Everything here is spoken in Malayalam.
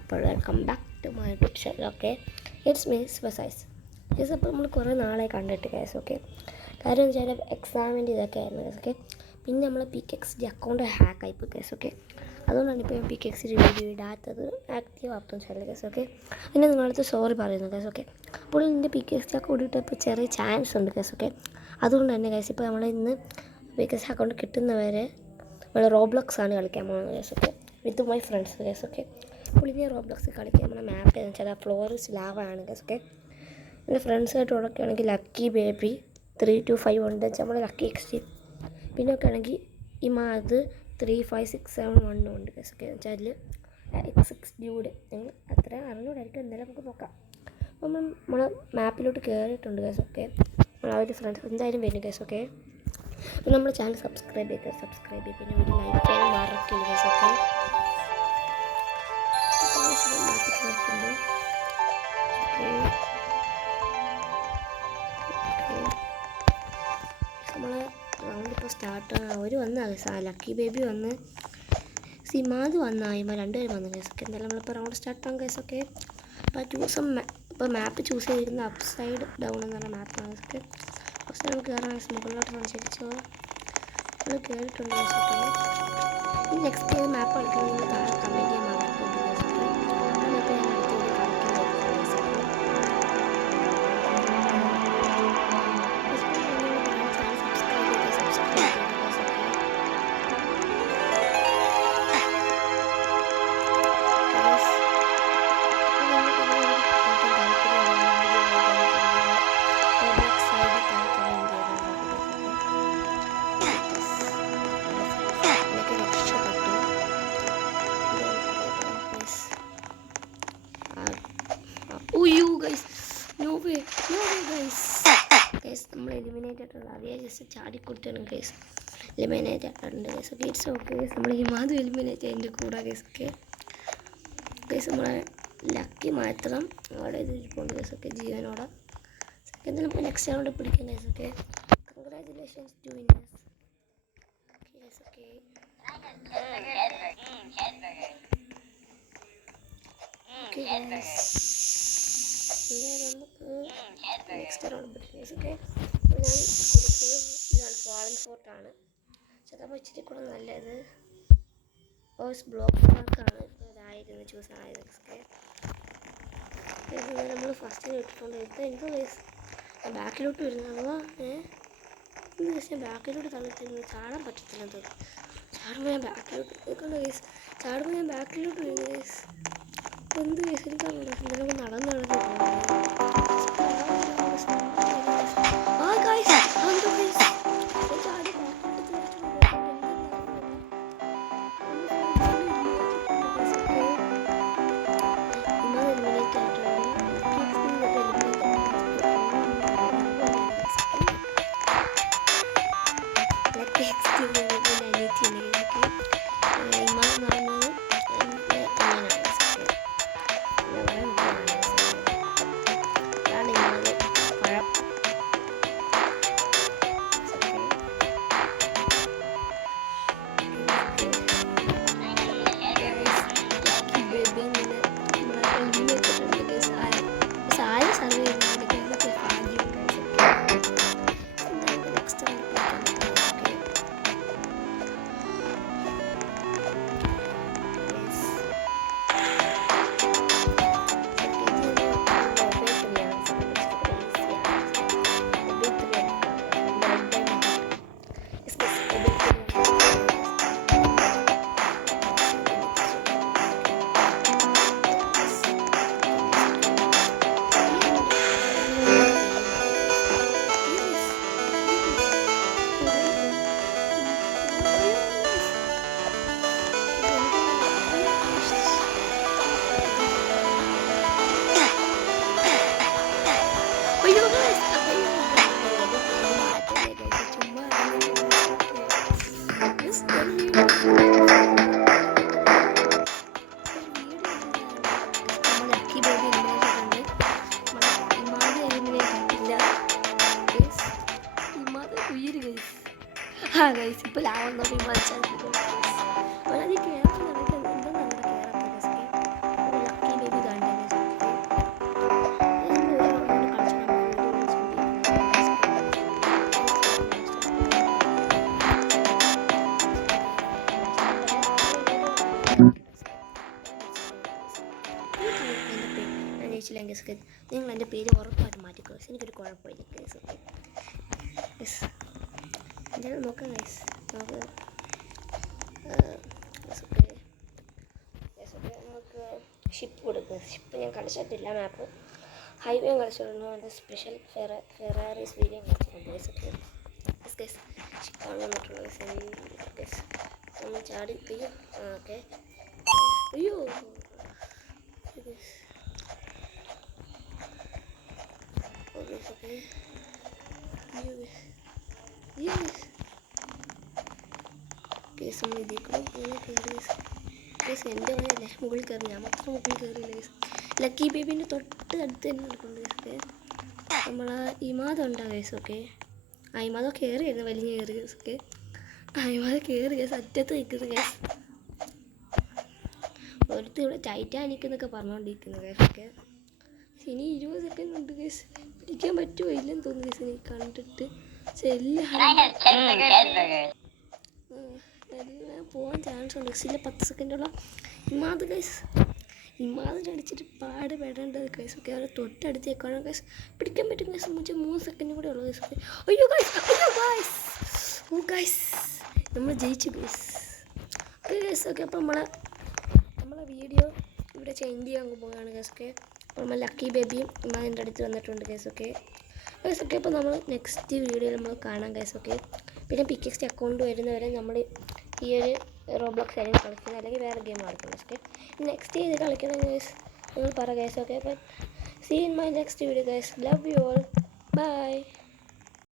അപ്പോൾ welcome back to my YouTube channel. Okay, it's me സൈസ് ഗൈസ്. അപ്പോൾ നമ്മൾ കുറേ നാളെ കണ്ടിട്ട് ഗൈസ്. ഓക്കെ, കാര്യം എന്ന് വെച്ചാൽ എക്സാമിൻ്റെ ഇതൊക്കെ ആയിരുന്നു ഗൈസ്. ഓക്കെ, പിന്നെ നമ്മൾ PKXD അക്കൗണ്ട് ഹാക്കായിപ്പോയി ഗൈസ്. ഓക്കെ, അതുകൊണ്ടാണ് ഇപ്പോൾ ഞാൻ PKXD വീഡിയോ ഇടാത്തത്, ആക്റ്റീവ് ആക്കാൻ ചാനൽ ഗൈസ്. ഓക്കെ, പിന്നെ നിങ്ങളടുത്ത് സോറി പറയുന്നു ഗൈസ്. ഓക്കെ, അപ്പോൾ എൻ്റെ PKXD അക്കൗണ്ട് ഇട്ടപ്പോൾ ചെറിയ ചാൻസ് ഉണ്ട് ഗൈസ്. ഓക്കെ, അതുകൊണ്ട് തന്നെ ഗൈസ് ഇപ്പോൾ നമ്മൾ ഇന്ന് PKXD അക്കൗണ്ട് കിട്ടുന്നവരെ നമ്മൾ റോബ്ലോക്സ് ആണ് കളിക്കാൻ പോകുന്നത് guys. Okay, with my friends guys. Okay, അപ്പോൾ ഇനി റോബ്ലോക്സ് കളിക്കാൻ നമ്മുടെ മാപ്പ് എന്ന് വെച്ചാൽ ഫ്ലോറസ് ലാവാണ് ഗൈസ്. ഓക്കെ, എൻ്റെ ഫ്രണ്ട്സായിട്ട് ഉള്ളൊക്കെ ആണെങ്കിൽ ലക്കി ബേബി 325 ഉണ്ട്, നമ്മൾ ലക്കി എക്സ്ട്രീം, പിന്നെ ഒക്കെ ആണെങ്കിൽ ഇമാത് 35671 ഉണ്ട് ഗൈസ്. ഓക്കെ, വെച്ചാൽ X6 ഡ്യൂഡ് ഞങ്ങൾ അത്ര അറിഞ്ഞൂടായിരിക്കും, എന്തായാലും നമുക്ക് നോക്കാം. അപ്പം നമ്മൾ മാപ്പിലോട്ട് കയറിയിട്ടുണ്ട് ഗൈസ്. ഓക്കെ, നമ്മൾ ആ ഒരു ഫ്രണ്ട്സ് എന്തായാലും വരും ഗൈസ്. ഓക്കെ, അപ്പോൾ നമ്മുടെ ചാനൽ സബ്സ്ക്രൈബ് ചെയ്യും, പിന്നെ ഒരു ലൈക്ക് ചെയ്യാൻ മറക്കില്ല ഗൈസ്. ഓക്കെ, നമ്മൾ റൗണ്ട് ഇപ്പോൾ സ്റ്റാർട്ട് അവർ വന്ന ലക്കി ബേബി വന്ന് സിമാദ് വന്നായിപ്പോൾ രണ്ടുപേരും വന്നു ഗൈസ്. ഓക്കെ, എന്തായാലും നമ്മളിപ്പോൾ റൗണ്ട് സ്റ്റാർട്ട് ആകും ഗൈസ്. ഓക്കെ, അപ്പോൾ ഇപ്പോൾ മാപ്പ് ചൂസ് ചെയ്തിരുന്ന അപ്പ് സൈഡ് ഡൗൺ എന്ന് പറഞ്ഞ മാപ്പാണ് ഗൈസ്. ഓക്കെ, അപ്പ് സൈഡ് നമുക്ക് കയറാൻ ഗൈസ്. മുകളിലോട്ട് സഞ്ചരിച്ചോ നമ്മൾ കയറിയിട്ടുണ്ട് ഗൈസ്. ഓക്കെ, നെക്സ്റ്റ് മാപ്പ് കളിക്കുന്നത് നിങ്ങൾ താഴെ കമൻറ്റ് ചെയ്യാൻ മറക്കരുത് ഗൈസ്. ഓക്കെ, അതിനകത്ത് ഞാൻ അടുത്തൊരു കളിക്കുന്നത് ഗൈസ്. നമ്മൾ എലിമിനേറ്റ് ആയിട്ടുള്ള അറിയാം, ജസ്റ്റ് ചാടിക്കൊടുത്താണ് ഗൈസ്. എലിമിനേറ്റ് ആയിട്ടുണ്ട് guys. Okay, it's okay guys. നമ്മൾ ഹിമാദ് എലിമിനേറ്റ് അതിൻ്റെ കൂടെ ഗൈസ്. ഓക്കെ ഗൈസ്, നമ്മളെ ലക്കി മാത്രം അവിടെ ഇത് ഇരിപ്പുണ്ട് ഗൈസ്. ഓക്കെ, ജീവനോടെ. എന്തായാലും നമുക്ക് നെക്സ്റ്റ് റൗണ്ട് പിടിക്കാം guys. Okay, congratulations to winners. Okay guys. Okay, okay guys, നമുക്ക് നെക്സ്റ്റ് റൗണ്ട് പിടിക്കാം ഗൈസ്. ഓക്കെ, അപ്പോൾ ഞാൻ കൊടുക്കുന്നത് ഇതാണ് ഫാളൻ ഫോർട്ടാണ്. ചിലപ്പോൾ ഇച്ചിരി കൂടെ നല്ലത് ബ്ലോക്ക് മാർക്കാണ് ഇതായിരുന്നു ചൂസ് ആയത്. ഓക്കെ, നമ്മൾ ഫസ്റ്റിന് ഇട്ടിട്ടുണ്ട്. ഇപ്പോൾ എന്തോ ഗൈസ് ഞാൻ ബാക്കിലോട്ട് വരുന്നത് അഥവാ എന്ത് ഗൈസ് ഞാൻ ബാക്കിലോട്ട് തള്ളിട്ടിരുന്നു, ചാടാൻ പറ്റത്തില്ല. ചാടുമ്പോൾ ഞാൻ ബാക്കിലോട്ട് നിൽക്കണ്ട ഗൈസ്, ചാടുമ്പോൾ ഞാൻ ബാക്കിലോട്ട് വരുന്നു ഗൈസ്. എന്ത് ഗൈസ് എനിക്കറിയില്ല, എന്തെങ്കിലും നടന്നു ഗൈസ്. ഇപ്പോൾ ലാവുന്ന വിമർശനം വളരെ കേരളത്തിൽ നടക്കുന്നത് എന്താണ് നമ്മുടെ കേരളത്തിൽ മനസ്സിലായി ഗൈസ് ഓക്കെ. നിങ്ങൾ എൻ്റെ പേര് ഉറപ്പായിട്ട് മാറ്റിക്കോ ഗൈസ്, എനിക്കൊരു കുഴപ്പമില്ല ഗൈസ് ഓക്കെ. ഗൈസ് എന്തായാലും നോക്കാം ഗൈസ്, നമുക്ക് ഗൈസ് ഓക്കെ. ഗൈസ് ഓക്കെ നമുക്ക് ഷിപ്പ് കൊടുക്കുക. ഷിപ്പ് ഞാൻ കളിച്ചിട്ടില്ല, മാപ്പ് ഹൈവേ കളിച്ചിട്ടുണ്ട്, അതിൻ്റെ സ്പെഷ്യൽ ഫെറാറീസ് വീഡിയോ കളിച്ചിട്ടുണ്ട് ഗൈസ് ഓക്കെ. ഗൈസ് ഷിപ്പാണ് വന്നിട്ടുള്ളത് ഗൈസ്. നമ്മൾ ചാടി അയ്യോ ഓക്കെ അയ്യോ ഓക്കെ കേസ് നമ്മൾ ഇതിൽ കൂടെ കയറി കേസ് എൻ്റെ വഴിയല്ല, മുകളിൽ കയറി, ഞാൻ മാത്രം മുകളിൽ കയറിയില്ല കേസ്. ലക്കി ബേബീൻ്റെ തൊട്ട് അടുത്ത് തന്നെ നടക്കുന്നുണ്ട് കേസ്. നമ്മൾ ഇമാദം ഉണ്ടാകും കേസ് ഓക്കെ. ഇമാദം കയറിയായിരുന്നു, വലിഞ്ഞ് കയറി കേസ് ഓക്കെ. ഇമാദം കയറി കേസ്, അറ്റത്ത് നിൽക്കുന്നു കേസ്. ഒരുത്ത് ഇവിടെ ടൈറ്റാനിക് എന്നൊക്കെ പറഞ്ഞുകൊണ്ടിരിക്കുന്നു കേസ് ഓക്കെ. ഇനി 20 സെക്കൻഡ് ഉണ്ട് കേസ്, പിടിക്കാൻ പറ്റുമോ ഇല്ലെന്ന് തോന്നുന്നു കേസ് എനിക്ക് കണ്ടിട്ട്. എല്ലാം പോകാൻ ചാൻസ് ഉണ്ട് കേസ്. ഇല്ല 10 സെക്കൻഡോളം ഇമാദ് കേസ്. ഇമാദിൽ അടിച്ചിട്ട് പാട് പെടേണ്ടത് കേസ് ഓക്കെ. അവർ തൊട്ടടുത്തേക്കാണ് കേസ്, പിടിക്കാൻ പറ്റും കേസ്. 3 സെക്കൻഡ് കൂടെ ഉള്ളു കേസ് ഓക്കെ. അയ്യോ ഗൈസ്, അയ്യോ ഗൈസ്, ഓ ഗൈസ് നമ്മൾ ജയിച്ചു ഗൈസ് ഓക്കെ ഗൈസ് ഓക്കെ. അപ്പോൾ നമ്മളെ വീഡിയോ ഇവിടെ ചേഞ്ച് ചെയ്യാൻ പോകുകയാണ് കേസ് ഓക്കെ. അപ്പോൾ നമ്മൾ ലക്കി ബേബിയും ഇമാദിൻ്റെ അടുത്ത് വന്നിട്ടുണ്ട് കേസ് ഓക്കെ. Case okay. അപ്പോൾ നമ്മൾ നെക്സ്റ്റ് വീഡിയോയിൽ നമ്മൾ കാണാം കേസ് ഓക്കെ. പിന്നെ പിക്കെക്സ്റ്റ് അക്കൗണ്ട് വരുന്നവരെ നമ്മൾ ഈ ഒരു റോബ്ലോക്സ് ആയിരിക്കും കളിക്കുന്നത്, അല്ലെങ്കിൽ വേറെ ഗെയിം കളിക്കുന്നത് ഓക്കെ. നെക്സ്റ്റ് ചെയ്ത് കളിക്കണം ഗൈസ്, നിങ്ങൾ പറ ഗൈസ് ഓക്കെ. അപ്പം see in my next video guys. Love you all, by.